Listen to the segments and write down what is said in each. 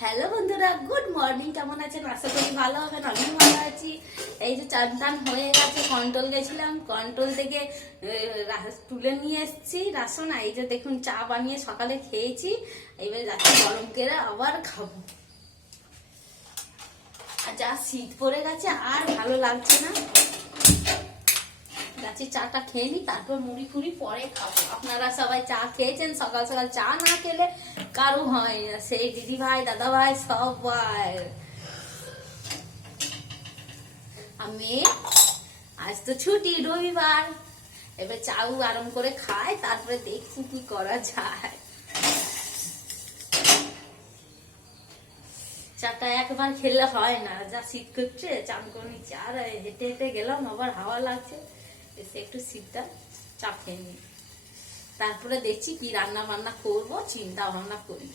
Hello বন্ধুরা, good morning. কেমন আছেন? আশা করি ভালো হবেন। আমি ভালো আছি। এই যে চান টান হয়ে গেছে, কন্ট্রোল গেছিলাম, কন্ট্রোল থেকে তুলে নিয়ে এসেছি রাসন। এই যে দেখুন, চা বানিয়ে সকালে খেয়েছি, এবার যাচ্ছি গরম করে আবার খাবো। আর যা শীত পড়ে গেছে আর ভালো লাগছে না। যাচ্ছি চাটা খেয়ে নি, তারপর মুড়ি ফুড়ি পরে খাবো। আপনারা সবাই চা খেয়েছেন? সকাল সকাল চা না খেলে কারো হয় না, সেই দিদি ভাই দাদা ভাই সবাই। আমি আজ তো ছুটি, রবিবার, এবার চাউ আরাম করে খায়, তারপরে দেখছি কি করা যায়। চাটা একবার খেলে হয় না, যা শীত করছে। চান করে নিচ্ছি, আর হেঁটে হেঁটে গেলাম, আবার হাওয়া লাগছে, এসে একটু শীতটা চা খেয়ে নি, তারপরে দেখছি কি রান্না বান্না করবো, চিন্তা ভাবনা করি।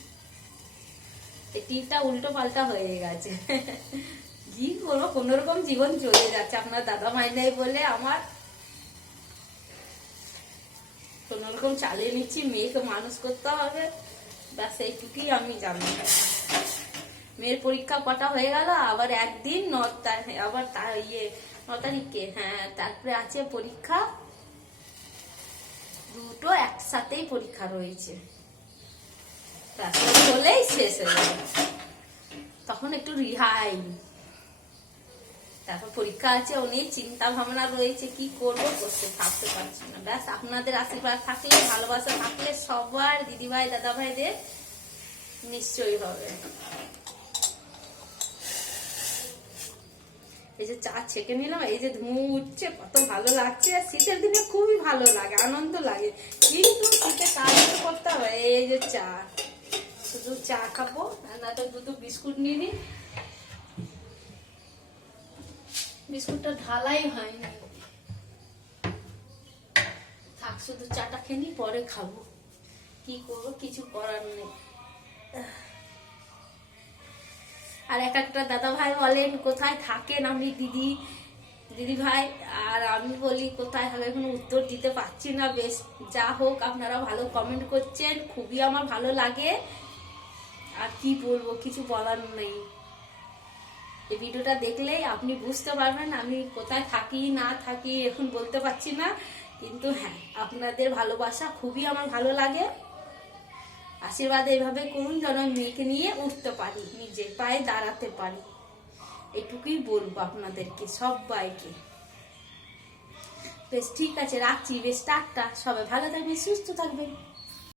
টিপটা উল্টো পাল্টা হয়ে গেছে। কি করবো, কোন রকম জীবন চলে যাচ্ছে। আপনার দাদা মাই নেই বলে আমার কোন রকম চালিয়ে নিচ্ছি। মেয়েকে মানুষ করতে হবে, ব্যাস এইটুকুই আমি জানি। মেয়ের পরীক্ষা কটা হয়ে গেল, আবার একদিন আবার 9 তারিখে, হ্যাঁ, তারপরে আছে পরীক্ষা। দুটো একসাথেই পরীক্ষা রয়েছে, হলেই শেষ হয়ে যাবে, তখন একটু রিহাই। তারপর পরীক্ষা আছে, অনেক চিন্তা ভাবনা রয়েছে, কি করবো ভাবতে পারছি না। ব্যাস আপনাদের আশীর্বাদ থাকলে, ভালোবাসা থাকলে সবার দিদিভাই দাদা ভাইদের নিশ্চয়ই হবে। এই যে চা ছেঁকে নিলাম, এই যে ধুমু উঠছে, কত ভালো লাগছে। শীতের দিনে খুবই ভালো লাগে, আনন্দ লাগে, কিন্তু শীতে কাজ করতে হবে। এই যে চা, শুধু চা খাবো, না তো দুটো বিস্কুট নিয়ে নিই। বিস্কুটটা ঢালাই হয়নি, থাক, শুধু চাটা খেয়ে নি, পরে খাবো। কি করবো, কিছু করার নেই। আর একটা দাদা ভাই বলেন কোথায় থাকেন আমি দিদি ভাই, আর আমি বলি কোথায় হবে, কোনো উত্তর দিতে পারছি না। বেশ, যা হোক, আপনারা ভালো কমেন্ট করছেন, খুবই আমার ভালো লাগে। আর কি বলবো, কিছু বলার নেই। এই ভিডিওটা দেখলেই আপনি বুঝতে পারবেন আমি কোথায় থাকি না থাকি, এখন বলতে পারছি না। কিন্তু হ্যাঁ, আপনাদের ভালোবাসা খুবই আমার ভালো লাগে। আশীর্বাদ এইভাবে করুন যেন মেয়েকে নিয়ে উঠতে পারি, নিজের পায়ে দাঁড়াতে পারি। এটুকুই বলবো আপনাদেরকে সবাইকে। বেশ, ঠিক আছে, রাখছি। বেশ, টাটা। সবাই ভালো থাকবেন, সুস্থ থাকবেন।